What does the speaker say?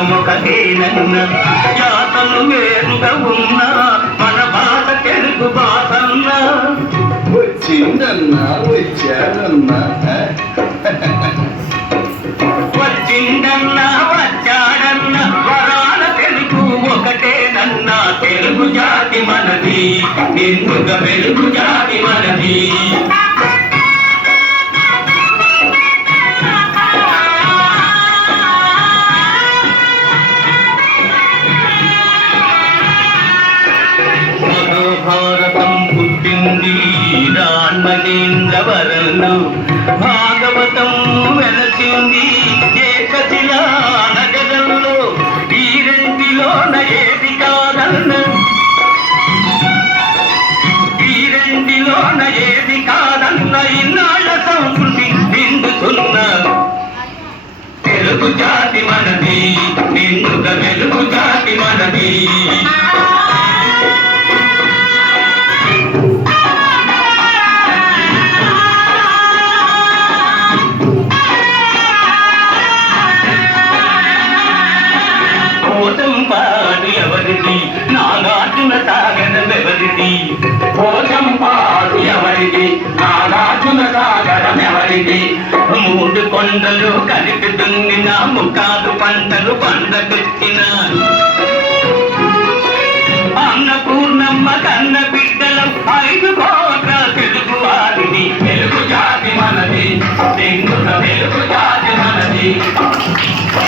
ఒకటేనన్న జాతలు వేరుగా ఉన్నా మన భాష తెలుగు భాషన్న వచ్చిందన్నా వచ్చాడన్నా వచ్చిందన్నా వచ్చాడన్న వరాల తెలుగు ఒకటేనన్నా తెలుగు జాతి మనది ఎందుకు వెలుగు జాతి మనది భారతం పుట్టింది రాన్మనేంద్రవరంలో భాగవతం వెలసింది ఏకశిలా నగరంలో ఈ రెండిలోన ఏది కాదన్న ఈ రెండిలోన ఏది కాదన్న ఇన్నాళ్ళ సంస్కృతి నిండుతున్న తెలుగు జాతి మనది నిండుక వెలుగు జాతి మనది పాడు ఎవరిది నాగార్జున సాగరం ఎవరిది భోజం పాడు ఎవరిది నాగార్జున సాగరం ఎవరిది మూడు కొండలు కలిపి దున్నిన ముఖాలు పంటలు పండగొచ్చిన అన్నపూర్ణమ్మ కన్న బిడ్డలు 5 కోట్ల తెలుగు వారిది తెలుగు జాతి మనది తెలుగు జాతి మనది తెలుగు జాతి మనది